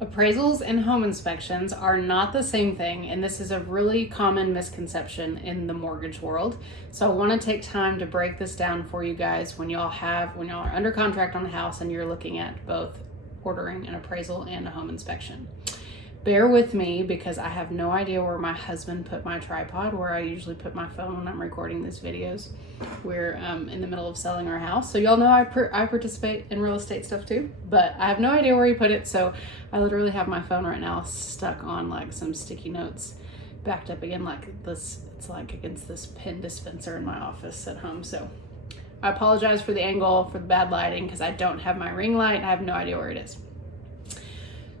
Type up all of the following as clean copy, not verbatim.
Appraisals and home inspections are not the same thing, and this is a really common misconception in the mortgage world. So I want to take time to break this down for you guys when y'all are under contract on a house and you're looking at both ordering an appraisal and a home inspection. Bear with me because I have no idea where my husband put my tripod, where I usually put my phone when I'm recording these videos. We're in the middle of selling our house. So y'all know I participate in real estate stuff too, but I have no idea where he put it. So I literally have my phone right now stuck on like some sticky notes backed up again like this. It's like against this pen dispenser in my office at home. So I apologize for the angle, for the bad lighting, because I don't have my ring light. I have no idea where it is.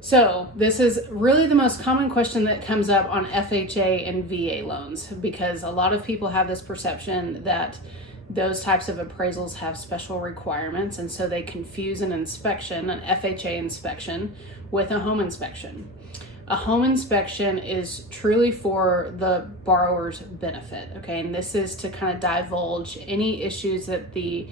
So this is really the most common question that comes up on FHA and VA loans, because a lot of people have this perception that those types of appraisals have special requirements, and so they confuse an inspection, an FHA inspection, with a home inspection. A home inspection is truly for the borrower's benefit, okay? And this is to kind of divulge any issues that the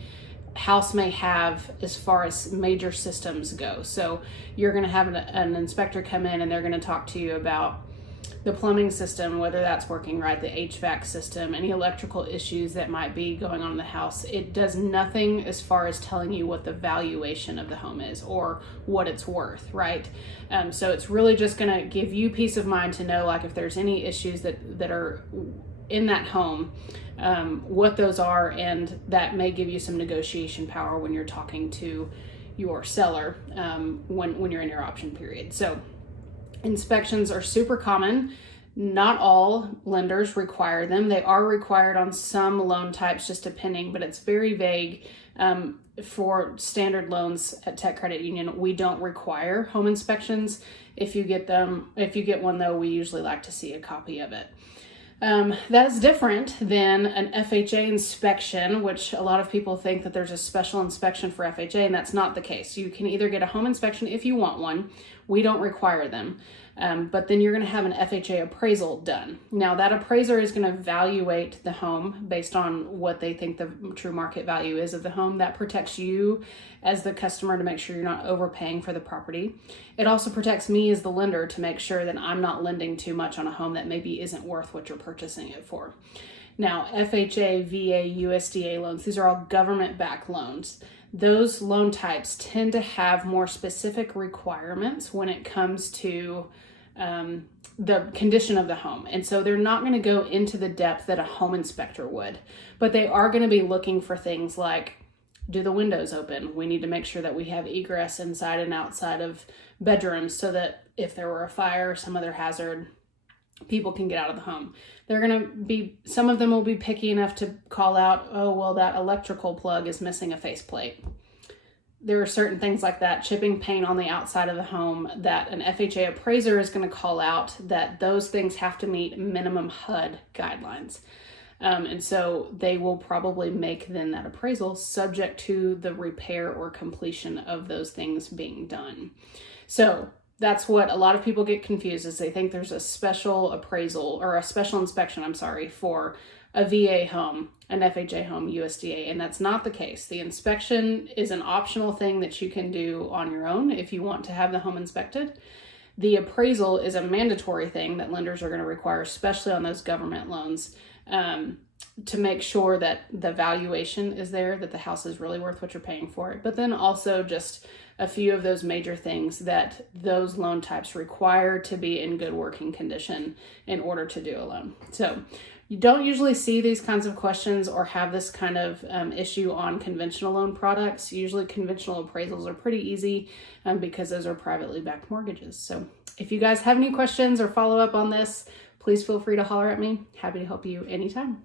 house may have as far as major systems go. So you're going to have an inspector come in and they're going to talk to you about the plumbing system, whether that's working right, the HVAC system, any electrical issues that might be going on in the house. It does nothing as far as telling you what the valuation of the home is or what it's worth, right? So it's really just going to give you peace of mind to know, like, if there's any issues that are in that home, what those are, and that may give you some negotiation power when you're talking to your seller when you're in your option period. So inspections are super common. Not all lenders require them. They are required on some loan types, just depending, but it's very vague. For standard loans at Tech Credit Union, we don't require home inspections. If you get one though, we usually like to see a copy of it. That is different than an FHA inspection, which a lot of people think that there's a special inspection for FHA, and that's not the case. You can either get a home inspection if you want one. We don't require them. But then you're going to have an FHA appraisal done. Now that appraiser is going to evaluate the home based on what they think the true market value is of the home. That protects you as the customer to make sure you're not overpaying for the property. It also protects me as the lender to make sure that I'm not lending too much on a home that maybe isn't worth what you're purchasing it for. Now, FHA, VA, USDA loans, these are all government-backed loans. Those loan types tend to have more specific requirements when it comes to the condition of the home. And so they're not going to go into the depth that a home inspector would, but they are going to be looking for things like, do the windows open? We need to make sure that we have egress inside and outside of bedrooms so that if there were a fire or some other hazard, people can get out of the home. They're going to be, some of them will be picky enough to call out, oh, well, that electrical plug is missing a faceplate. There are certain things like that, chipping paint on the outside of the home, that an FHA appraiser is going to call out that those things have to meet minimum HUD guidelines. And so they will probably make then that appraisal subject to the repair or completion of those things being done. So that's what a lot of people get confused, is they think there's a special appraisal or a special inspection, for a VA home, an FHA home, USDA, and that's not the case. The inspection is an optional thing that you can do on your own if you want to have the home inspected. The appraisal is a mandatory thing that lenders are going to require, especially on those government loans, to make sure that the valuation is there, that the house is really worth what you're paying for it. But then also just a few of those major things that those loan types require to be in good working condition in order to do a loan. So you don't usually see these kinds of questions or have this kind of issue on conventional loan products. Usually conventional appraisals are pretty easy because those are privately backed mortgages. So if you guys have any questions or follow up on this, please feel free to holler at me. Happy to help you anytime.